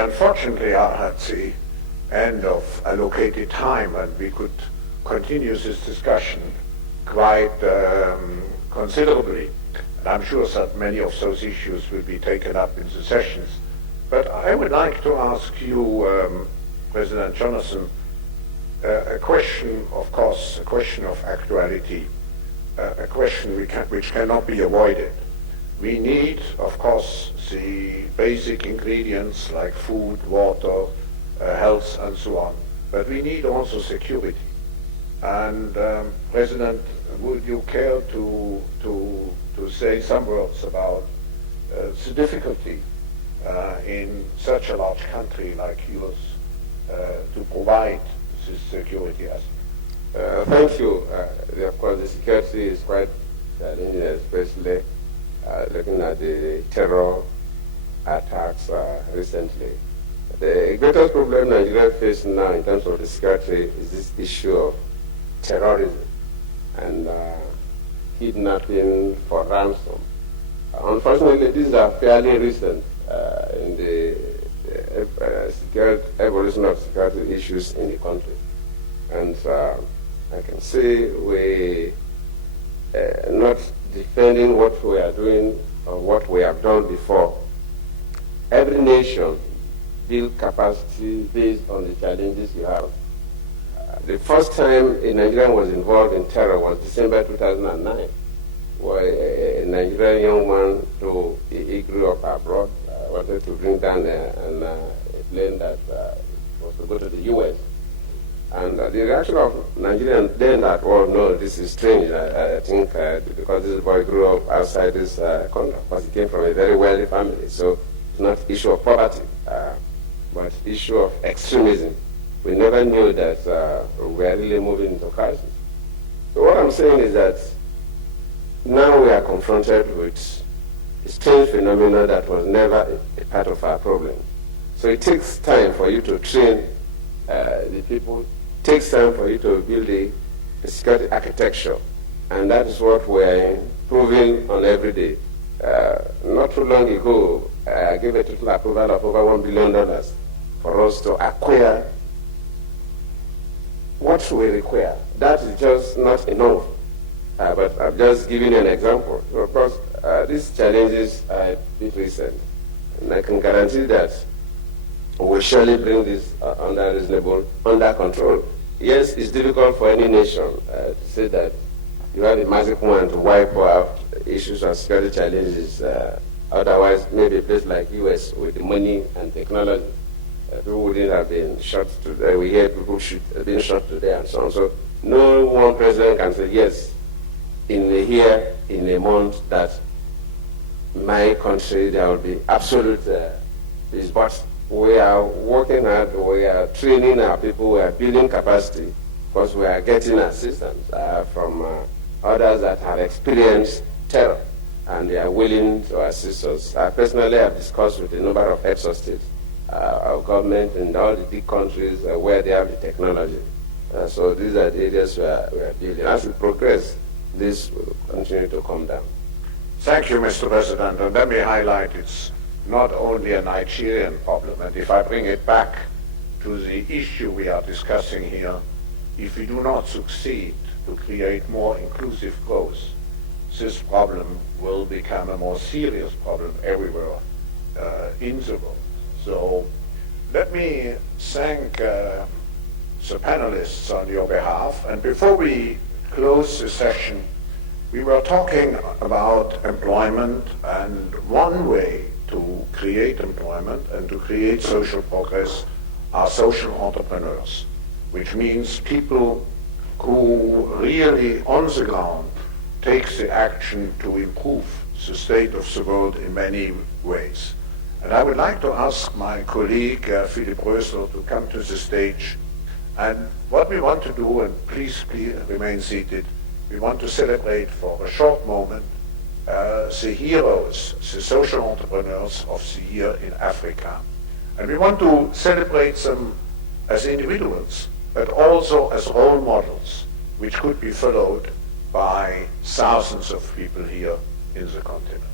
unfortunately are at the end of allocated time, and we could continue this discussion quite considerably. And I'm sure that many of those issues will be taken up in the sessions. But I would like to ask you, President Jonathan, a question, of course, a question of actuality, a question which cannot be avoided. We need, of course, the basic ingredients like food, water, health, and so on. But we need also security. And President, would you care to say some words about the difficulty in such a large country like yours to provide this security aspect? Thank you. Of course, the security is quite challenging, especially looking at the terror attacks recently. The greatest problem Nigeria faces now in terms of the security is this issue of terrorism and kidnapping for ransom. Unfortunately, these are fairly recent in the evolution of security issues in the country. And I can say we not defending what we are doing or what we have done before. Every nation builds capacity based on the challenges you have. The first time a Nigerian was involved in terror was December 2009, where a Nigerian young man, he grew up abroad, wanted to bring down a plane that was to go to the U.S. And the reaction of Nigerians then that, well, no, this is strange. I think because this boy grew up outside this country, because he came from a very wealthy family. So it's not issue of poverty, but issue of extremism. We never knew that we are really moving into crisis. So what I'm saying is that now we are confronted with a strange phenomenon that was never a part of our problem. So it takes time for you to train the people. It takes time for you to build a security architecture. And that is what we are improving on every day. Not too long ago, I gave a total approval of over $1 billion for us to acquire what we require. That is just not enough. But I'm just giving you an example. So of course, these challenges are a bit recent. And I can guarantee that we'll surely bring this under control. Yes, it's difficult for any nation to say that you have a magic wand to wipe out issues and security challenges. Otherwise, maybe a place like US with the money and technology, people wouldn't have been shot today. We hear people being shot today and so on. So no one president can say, yes, in a month that my country, there will be absolute peace. But we are working hard, we are training our people, we are building capacity, because we are getting assistance from others that have experienced terror, and they are willing to assist us. I personally have discussed with a number of heads of state, our government in all the big countries where they have the technology. So these are the areas we are building. As we progress, this will continue to come down. Thank you, Mr. President. And let me highlight it's not only a Nigerian problem. And if I bring it back to the issue we are discussing here, if we do not succeed to create more inclusive growth, this problem will become a more serious problem everywhere in the world. So let me thank the panelists on your behalf. And before we close the session, we were talking about employment, and one way to create employment and to create social progress are social entrepreneurs, which means people who really on the ground take the action to improve the state of the world in many ways. And I would like to ask my colleague Philippe Rösler to come to the stage. And what we want to do, and please remain seated, we want to celebrate for a short moment the heroes, the social entrepreneurs of the year in Africa. And we want to celebrate them as individuals, but also as role models, which could be followed by thousands of people here in the continent.